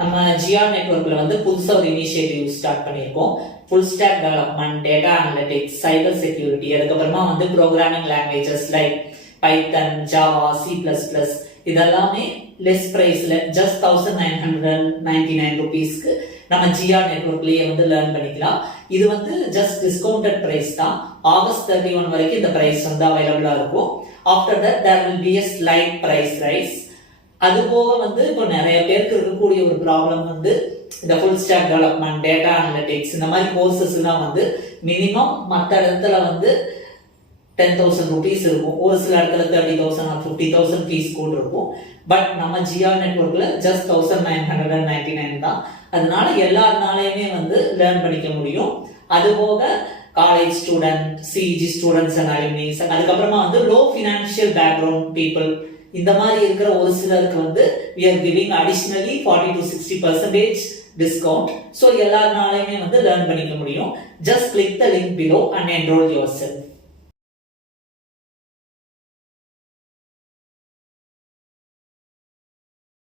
நம்ம ஜிஆர் நெட்வொர்க்ல வந்து புதுசா ஒரு இனிஷியேட்டிவ் ஸ்டார்ட் பண்ணியிருக்கோம். Full stack development, data analytics, cyber security, அதுக்கப்புறமா வந்து programming languages like Python, Java, C++, இதெல்லாமே லெஸ் பிரைஸ்ல ஜஸ்ட் 1999 ருபீஸ்க்கு நம்ம ஜிஆர் நெட்வொர்க்லயே வந்து லேர்ன் பண்ணிக்கலாம். இது வந்து ஜஸ்ட் டிஸ்கவுண்டட் பிரைஸ் தான். ஆகஸ்ட் 31 வரைக்கும் இந்த பிரைஸ் வந்து அவைலபிளா இருக்கும். After that there will be a slight price rise. அது போக வந்து இப்போ நிறைய பேருக்கு இருக்கக்கூடிய ஒரு ப்ராப்ளம் வந்து இந்த full stack development, data analytics இந்த மாதிரி கோர்சஸ் எல்லாம் வந்து மினிமம் மற்ற இடத்துல வந்து 10,000 rupees இருக்கும். ஒரு சில இடத்துல 30,000 or 50,000 ஃபீஸ் கூட இருக்கும். பட் நம்ம ஜிஆர் நெட்வொர்க்ல ஜஸ்ட் 1999 தான். அதனால எல்லாருனாலையுமே வந்து லேர்ன் பண்ணிக்க முடியும். அது போக college student, CEG students and alumni, அதுக்கப்புறமா வந்து லோ ஃபினான்ஷியல் பேக்ரவுண்ட் பீப்புள், இந்த மாதிரி இருக்கிற ஒரு சிலருக்கு வந்து we are giving additionally 40 to 60% discount. So எல்லாருனாலையுமே வந்து லேர்ன் பண்ணிக்க முடியும். Just click the link below and enroll yourself.